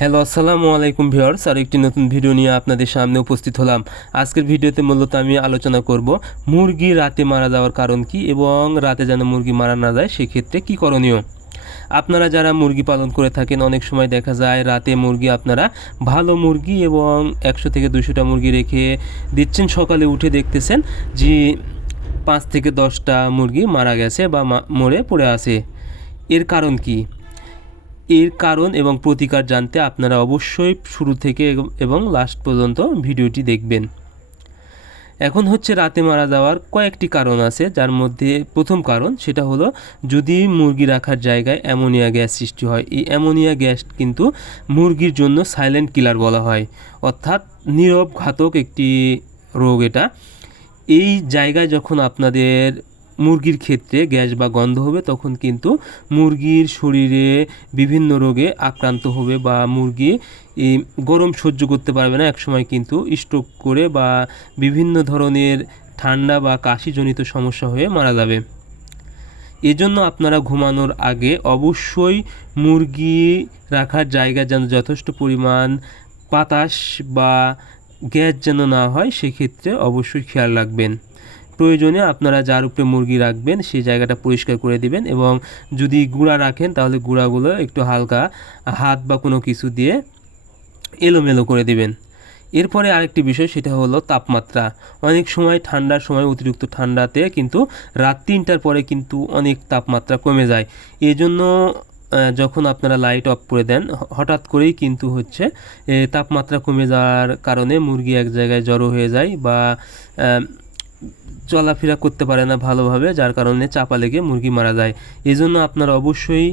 Hello আসসালামু আলাইকুম viewers, আর একটি নতুন ভিডিও নিয়ে আপনাদের সামনে উপস্থিত হলাম। আজকের ভিডিওতে মূলত আমি আলোচনা করব মুরগি রাতে মারা যাওয়ার কারণ কি এবং রাতে যেন মুরগি মারা না যায় সেক্ষেত্রে কি করণীয়। আপনারা যারা মুরগি পালন করে থাকেন, অনেক সময় দেখা যায় রাতে মুরগি আপনারা ভালো মুরগি এবং 100 থেকে 200টা মুরগি রেখে দিচ্ছেন, সকালে উঠে দেখতেছেন যে 5 থেকে 10টা মুরগি মারা গেছে বা মরে পড়ে আছে। এর কারণ কি? এর কারণ এবং প্রতিকার জানতে আপনারা অবশ্যই শুরু থেকে এবং লাস্ট পর্যন্ত ভিডিওটি দেখবেন। এখন হচ্ছে রাতে মারা যাওয়ার কয়েকটি কারণ আছে, যার মধ্যে প্রথম কারণ সেটা হলো যদি মুরগি রাখার জায়গায় অ্যামোনিয়া গ্যাস সৃষ্টি হয়। এই অ্যামোনিয়া গ্যাস কিন্তু মুরগির জন্য সাইলেন্ট কিলার বলা হয়, অর্থাৎ নীরব ঘাতক একটি রোগ এটা। এই জায়গায় যখন আপনাদের মুরগির ক্ষেত্রে গ্যাস বা গন্ধ হবে, তখন কিন্তু মুরগির শরীরে বিভিন্ন রোগে আক্রান্ত হবে বা মুরগি গরম সহ্য করতে পারবে না, একসময় কিন্তু স্ট্রোক করে বা বিভিন্ন ধরনের ঠান্ডা বা কাশিজনিত সমস্যা হয়ে মারা যাবে। এজন্য আপনারা ঘুমানোর আগে অবশ্যই মুরগি রাখার জায়গা যেন যথেষ্ট পরিমাণ বাতাস বা গ্যাস যেন না হয়, সেক্ষেত্রে অবশ্যই খেয়াল রাখবেন। প্রয়োজনে আপনারা যার উপরে মুরগি রাখবেন সেই জায়গাটা পরিষ্কার করে দিবেন, এবং যদি গুঁড়া রাখেন তাহলে গুঁড়াগুলো একটু হালকা হাত বা কোনো কিছু দিয়ে এলোমেলো করে দিবেন। এরপরে আরেকটি বিষয় সেটা হলো তাপমাত্রা। অনেক সময় ঠান্ডার সময় অতিরিক্ত ঠান্ডাতে কিন্তু রাত 3টার পরে কিন্তু অনেক তাপমাত্রা কমে যায়। এজন্য যখন আপনারা লাইট অফ করে দেন, হঠাৎ করেই কিন্তু হচ্ছে তাপমাত্রা কমে যাওয়ার কারণে মুরগি এক জায়গায় জড়ো হয়ে যায় বা চলাফেরা করতে পারে না ভালোভাবে, যার কারণে চাপা লেগে মুরগি মারা যায়। এজন্য আপনারা অবশ্যই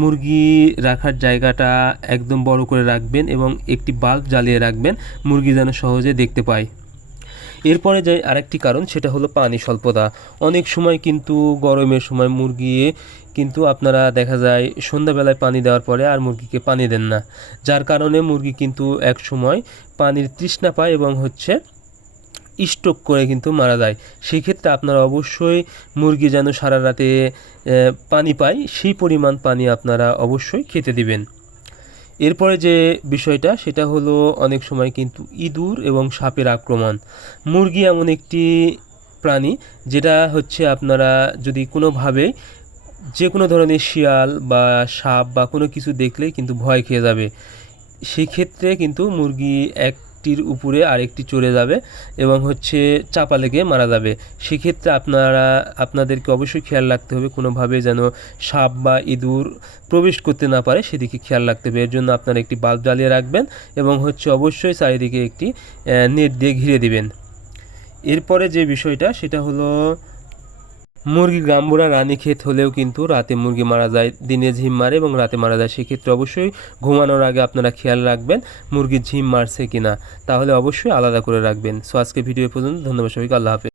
মুরগি রাখার জায়গাটা একদম বড় করে রাখবেন এবং একটি বাল্ব জ্বালিয়ে রাখবেন, মুরগি যেন সহজে দেখতে পায়। এরপরে যে আরেকটি কারণ সেটা হলো পানি স্বল্পতা। অনেক সময় কিন্তু গরমের সময় মুরগি কিন্তু আপনারা দেখা যায় সন্ধ্যাবেলায় পানি দেওয়ার পরে আর মুরগিকে পানি দেন না, যার কারণে মুরগি কিন্তু এক সময় পানির তৃষ্ণা পায় এবং হচ্ছে স্ট্রোক করে কিন্তু মারা যায়। সেক্ষেত্রে আপনারা অবশ্যই মুরগি যেন সারা রাতে পানি পায় সেই পরিমাণ পানি আপনারা অবশ্যই খেতে দিবেন। এরপরে যে বিষয়টা সেটা হলো অনেক সময় কিন্তু ইঁদুর এবং সাপের আক্রমণ। মুরগি এমন একটি প্রাণী যেটা হচ্ছে আপনারা যদি কোনোভাবে যে কোনো ধরনের শিয়াল বা সাপ বা কোনো কিছু দেখলেই কিন্তু ভয় খেয়ে যাবে। সেক্ষেত্রে কিন্তু মুরগি একটির উপরে আরেকটি চড়ে যাবে এবং হচ্ছে চাপা লেগে মারা যাবে। সেক্ষেত্রে আপনাদেরকে অবশ্যই খেয়াল রাখতে হবে কোনোভাবে যেন সাপ বা ইঁদুর প্রবেশ করতে না পারে, সেদিকে খেয়াল রাখতে হবে। এর জন্য আপনারা একটি বাল্ব জ্বালিয়ে রাখবেন এবং হচ্ছে অবশ্যই চারিদিকে একটি নেট দিয়ে ঘিরে দিবেন। এরপরে যে বিষয়টা সেটা হলো মুরগি গাম্বুরা রানীক্ষেত হলেও কিন্তু রাতে মুরগি মারা যায়, দিনে ঝিম মারে এবং রাতে মারা যায়। সেক্ষেত্রে অবশ্যই ঘুমানোর আগে আপনারা খেয়াল রাখবেন মুরগি ঝিম মারছে কিনা, তাহলে অবশ্যই আলাদা করে রাখবেন। সো আজকে ভিডিও পর্যন্ত, ধন্যবাদ সবাইকে, আল্লাহ হাফেজ।